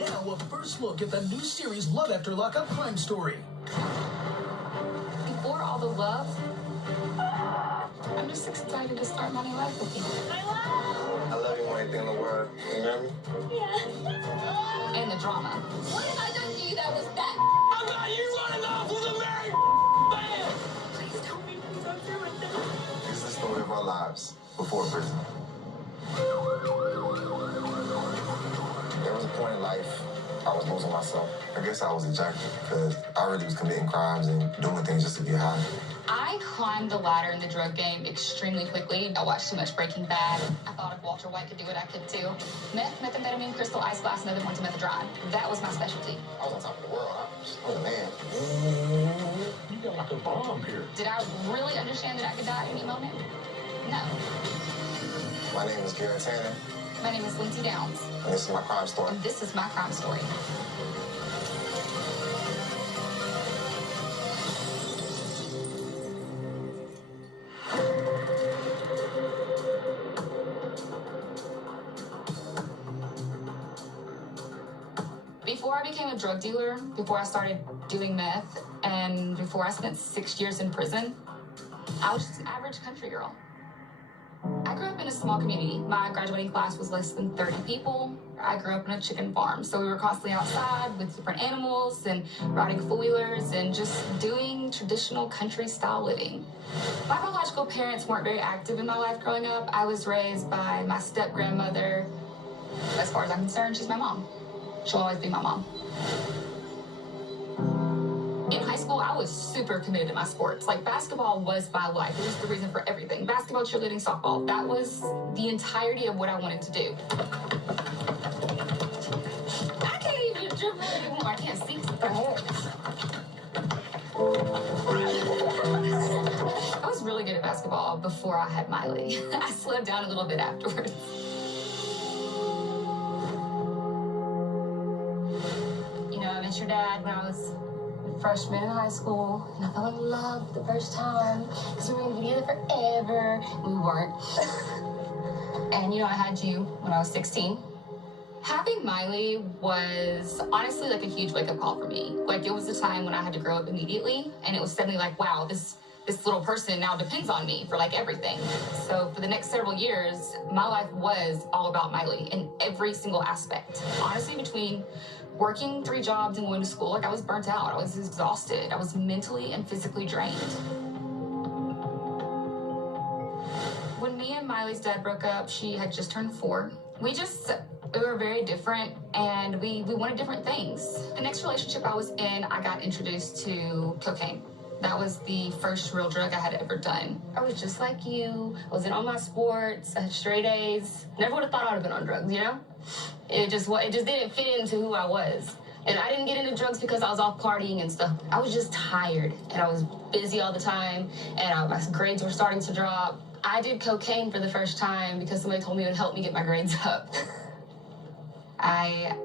Now, a first look at the new series Love After Lockup Crime Story. Before all the love, I'm just excited to start my new life with you. I love you more than anything in the world. You remember me? Yeah. And the drama. What have I done to you that was bad? How about you running off with a married man? Please tell me you go through with this. This is the story of our lives before prison. There was a point in life I was losing myself. I guess I was ejected because I really was committing crimes and doing things just to get high. I climbed the ladder in the drug game extremely quickly. I watched too much Breaking Bad. I thought if Walter White could do it, I could too. Meth, methamphetamine, crystal, ice glass, and other forms of methadone. That was my specialty. I was on top of the world. I was the man. You got like a bomb here. Did I really understand that I could die at any moment? No. My name is Garrett Tanner. My name is Lindsay Downs. And this is my crime story. And this is my crime story. Before I became a drug dealer, before I started doing meth, and before I spent 6 years in prison, I was just an average country girl. I grew up in a small community. My graduating class was less than 30 people. I grew up in a chicken farm, so we were constantly outside with different animals and riding four-wheelers and just doing traditional country-style living. My biological parents weren't very active in my life growing up. I was raised by my step-grandmother. As far as I'm concerned, she's my mom. She'll always be my mom. In high school, I was super committed to my sports. Like, basketball was my life. It was the reason for everything. Basketball, cheerleading, softball. That was the entirety of what I wanted to do. I can't even dribble anymore. I can't see through my hands. I was really good at basketball before I had Miley. I slowed down a little bit afterwards. You know, I met your dad when I was freshman in high school, and I fell in love the first time because we were going to be together forever. We weren't. And, you know, I had you when I was 16. Having Miley was honestly like a huge wake-up call for me. Like, it was a time when I had to grow up immediately, and it was suddenly like, wow, this little person now depends on me for like everything. So for the next several years, my life was all about Miley in every single aspect. Honestly, between working 3 jobs and going to school, like, I was burnt out. I was exhausted. I was mentally and physically drained. When me and Miley's dad broke up, she had just turned 4. We were very different, and we wanted different things. The next relationship I was in, I got introduced to cocaine. That was the first real drug I had ever done. I was just like you. I wasn't on my sports. I had straight A's. Never would have thought I would have been on drugs, you know? It just didn't fit into who I was. And I didn't get into drugs because I was off partying and stuff. I was just tired, and I was busy all the time, and my grades were starting to drop. I did cocaine for the first time because somebody told me it would help me get my grades up. I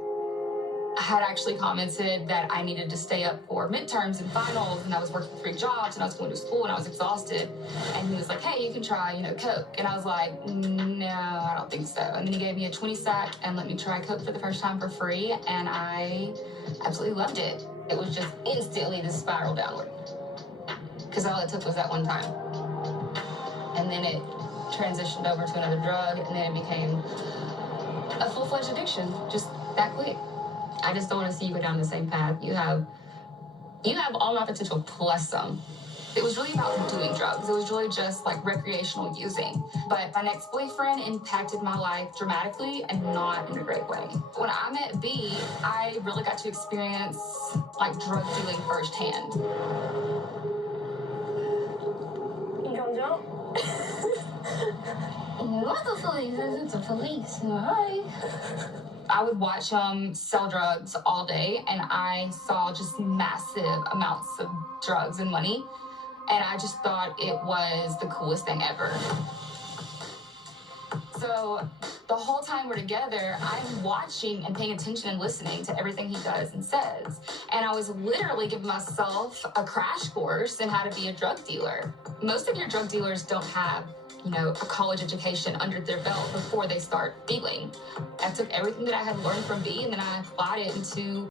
had actually commented that I needed to stay up for midterms and finals, and I was working 3 jobs, and I was going to school, and I was exhausted. And he was like, hey, you can try, coke. And I was like, no, I don't think so. And then he gave me a 20 sack and let me try coke for the first time for free, and I absolutely loved it. It was just instantly this spiral downward, because all it took was that one time. And then it transitioned over to another drug, and then it became a full-fledged addiction, just that quick. I just don't want to see you go down the same path. You have all my potential plus some. It was really about doing drugs. It was really just like recreational using. But my next boyfriend impacted my life dramatically and not in a great way. When I met B, I really got to experience like drug dealing firsthand. You gonna jump? What the police? It's the police. Hi. I would watch him sell drugs all day, and I saw just massive amounts of drugs and money, and I just thought it was the coolest thing ever. So the whole time we're together, I'm watching and paying attention and listening to everything he does and says. And I was literally giving myself a crash course in how to be a drug dealer. Most of your drug dealers don't have a college education under their belt before they start feeling. I took everything that I had learned from B and then I applied it into